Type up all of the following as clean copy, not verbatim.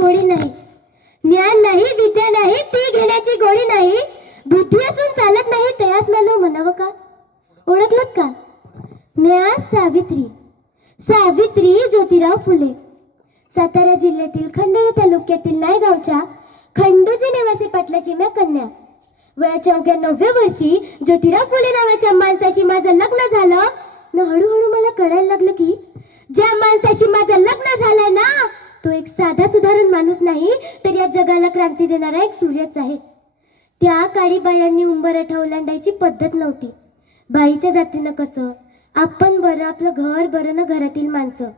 गोडी नाही, ज्ञान नाही, विद्या नाही, ती घेण्याची गोडी नाही, बुद्धी असून चालत नाही, तयास मला म्हणावं का? ओळखलत का? म्या सावित्री, सावित्री ज्योतिराव फुले. सातारा जिल्ह्यातील खंडाळा तालुक्यातील नायगावच्या खंडोजी नेवासे पाटलाची म्या कन्या. वयाच्या अवघ्या 9व्या वर्षी ज्योतिराव फुले नावाच्या माणसाशी माझं लग्न झालं न. हळूहळू मला कळायला लागलं की ज्या माणसाशी माझं लग्न झालं ना, तो एक साधा सुधारण माणूस नाही, तर या जगाला क्रांती देणारा एक सूर्यच आहे. त्या काळी बायांनी उंबरठा ओलांडायची पद्धत नव्हती. बाईच्या जातीनं कसं आपण बरं, आपलं घर बरं ना घरातील माणसं,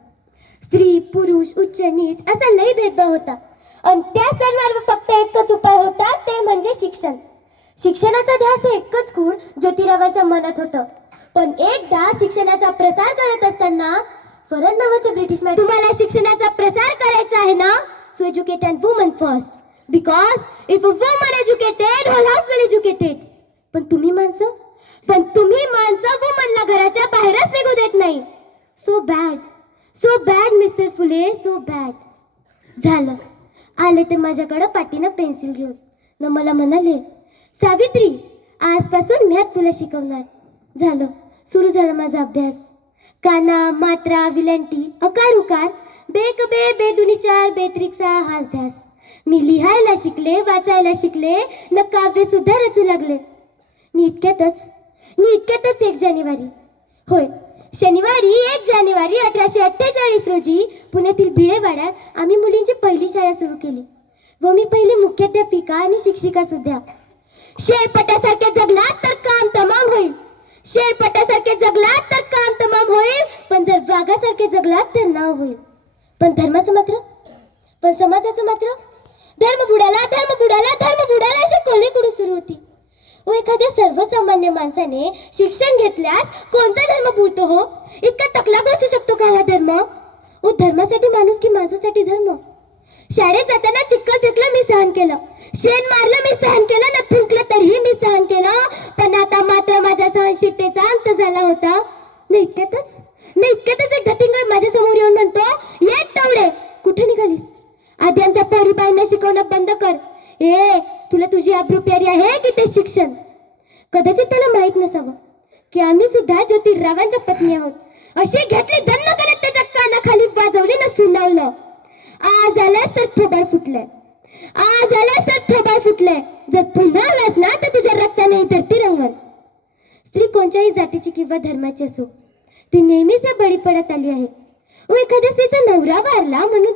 स्त्री पुरुष उच्च नीच असा लई भेदभाव होता. आणि त्या सर्वांवर फक्त एकच उपाय होता, ते म्हणजे शिक्षण. शिक्षणाचा ध्यास एकच खूण ज्योतिरावांच्या मनात होतं. पण एकदा शिक्षणाचा प्रसार करत असताना फरन नावाच्या ब्रिटिश तुम्हाला शिक्षणाचा प्रसार करायचा आहे ना, so educate and woman first, because if a woman educated whole house will educated. पण तुम्ही माणसं वुमनला घराच्या बाहेरच निघू देत नाही. So bad mister Phule, so bad. झालं आले ते माझ्याकडं पाटीनं पेन्सिल घेऊन न मला म्हणाले, सावित्री आजपासून मॅथ तुला शिकवणार. झालं सुरू झाला माझा अभ्यास. काना मात्रा विलंटी अकार उकार बेक बे बेदुनी चार बेत्रिक सहा हाच ध्यास. मी लिहायला शिकले, वाचायला शिकले न काव्य सुद्धा रचू लागले. नि इतक्यातच 1 जानेवारी, होय शनिवारी 1 जानेवारी 1848 रोजी पुण्यातील भिडेवाड्यात आम्ही मुलींची पहिली शाळा सुरू केली व मी पहिली मुख्याध्यापिका आणि शिक्षिका सुद्धा. शेळपटासारखे जगलात तर काम तमाम होईल, शेळपटासारखे जगलात तर काम तमाम होईल, पण जर वाघासारखे जगलात तर नाव होईल. पण धर्माचं मात्र, पण समाजाचं मात्र धर्म बुडाला अशी कोल्हेकुडू सुरू होती. व एखाद्या सर्वसामान्य माणसाने शिक्षण घेतल्यास कोणता धर्म बुडतो हो? इतका टकला बसू शकतो का हा धर्म? व धर्मासाठी माणूस की माणसासाठी धर्म? शाळेत जाताना चिक्कल फेकलं मी सहन केलं, शेण मारलं मी सहन केलं, न थुंकलं तरीही मी सहन केलं. पण आता मात्र माझ्या सहनशीलतेचा अंत झाला होता. न इतक्यातच एक धतिंगळ माझ्या समोर येऊन म्हणतो, ये टवडे कुठे निघालीस? आधी आमच्या पोरीबाईंना शिकवणं बंद कर. तुला तुझी आबरू प्यारी आहे की ते शिक्षण? कदाचित त्याला माहित नसावं की आम्ही सुद्धा ज्योतिरावांच्या पत्नी आहोत. अशी घेतली धन्न करत त्याच्या कानाखाली वाजवली न सुनावलं. आज आलास तर थोबाड फुटलंय, जर पुन्हा आलास ना तर तुझ्या रक्ताने ही धरती रंगल. स्त्री कोणत्याही जातीची किंवा धर्माची असो, ती नेहमीच बळी पडत आली आहे. व एखाद्या स्त्रीचा नवरा वारला म्हणून